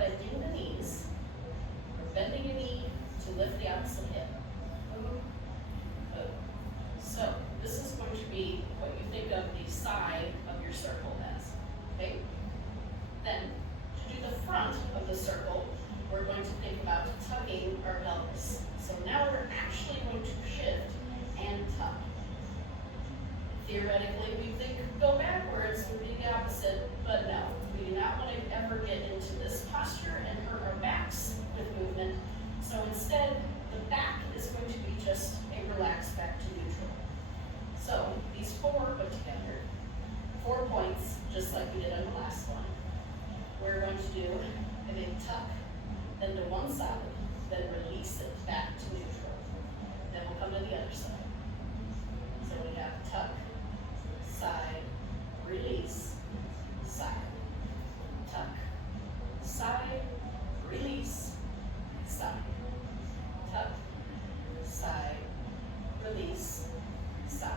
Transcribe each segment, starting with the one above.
bending the knees. We're bending your knee to lift the opposite hip. Good. So this is going to be what you think of the side of your circle as. Okay? Then, to do the front of the circle, we're going to think about tucking our pelvis. So now we're actually going to shift and tuck. Theoretically, we think go backwards would be the opposite, but no. We do not want to ever get into this posture and hurt our backs with movement. So instead, the back is going to be just a relaxed back to neutral. So these four put together, 4 points, just like we did on the last one. We're going to do a big tuck, then to one side, then release it back to neutral. Then we'll come to the other side. So we have tuck, side, release, side. Tuck, side, release, side. Tuck, side, release, side.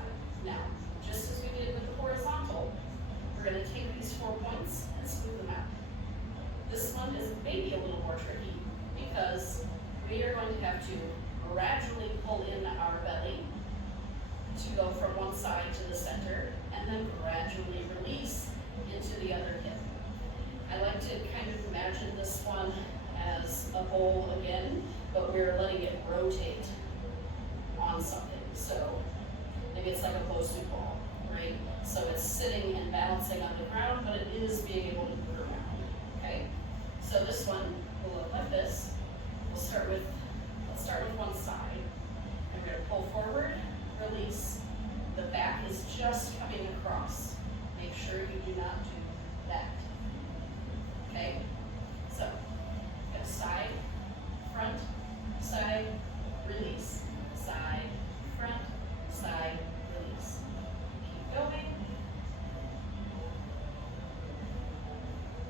Now, just as we did with the horizontal, we're going to take these 4 points and smooth them out. This one is maybe a little more tricky because we are going to have to gradually pull in our belly to go from one side to the center and then gradually release into the other hip. I like to kind of imagine this one as a bowl again, but we're letting it rotate on something. So maybe it's like a Bosu ball, right? So it's sitting and balancing on the ground, but it is being able to move around, okay? So this one will look like this. Let's start with one side. And we're gonna pull forward, release. The back is just coming across. Make sure you do not do that. Okay? So, go side, front, side, release. Side, front, side, release. Keep going.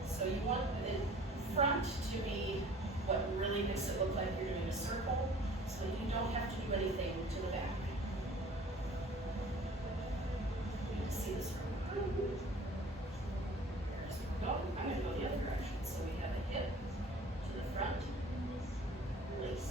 So you want the front to be what really makes it look like you're doing a circle, so you don't have to do anything to the back. You can see this from as we're going. I'm going to go the other direction. So we have a hip to the front, release.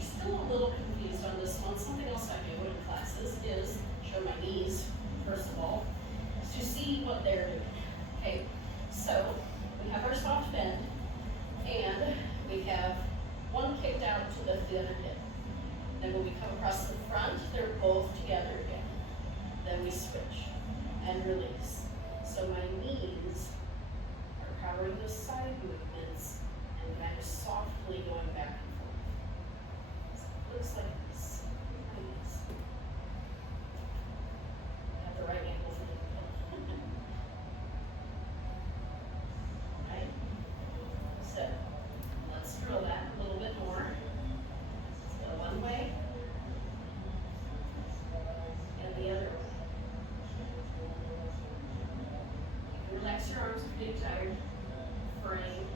Still a little confused on this one. Something else I do in classes is show my knees, first of all, to see what they're doing. Okay, so we have our soft bend, and we have one kicked out to lift the other hip. Then when we come across the front, they're both together again. Then we switch and release. So my knees are covering those side movements and kind of softly going back and forth. Looks like this. At the right angle for the right? So let's drill that a little bit more. Let's go one way and the other way. You can relax your arms if you're getting tired. Frame.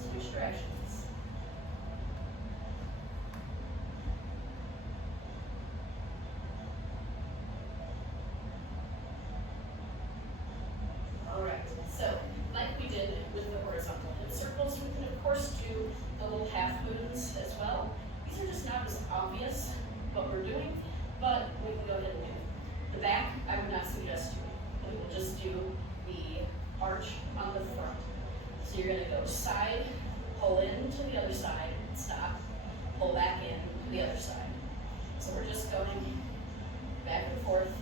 Switch directions. So, like we did with the horizontal hip circles, we can of course do the little half moons as well. These are just not as obvious what we're doing, but we can go ahead and do it. The back, I would not suggest doing. We will just do the arch on the front. So you're gonna go side, pull in to the other side, stop, pull back in to the other side. So we're just going back and forth,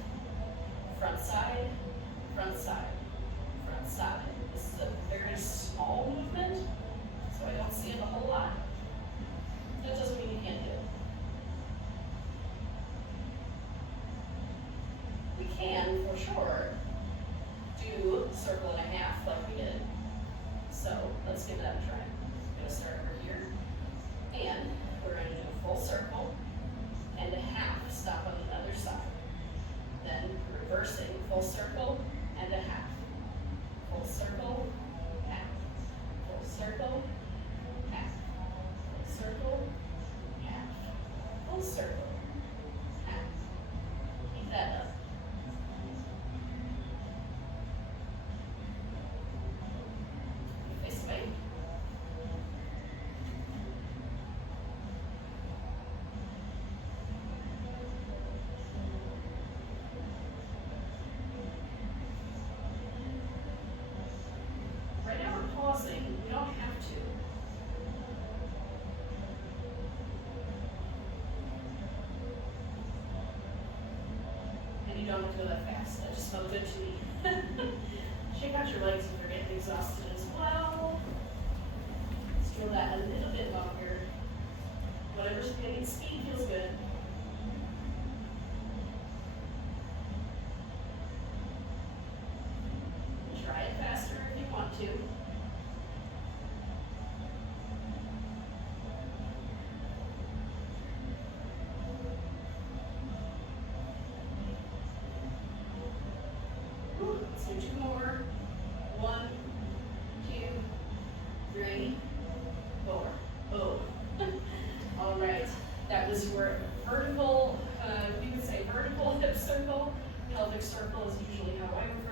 front side, front side. Side. This is a very small movement, so I don't see it a whole lot. That doesn't mean you can't do it. We can, for sure, do circle and a half like we did. So let's give that a try. I'm going to start over here, and we're going to do a full circle and a don't have to go that fast. That just felt good to me. Shake out your legs if you're getting exhausted as well. Let's do that a little bit longer.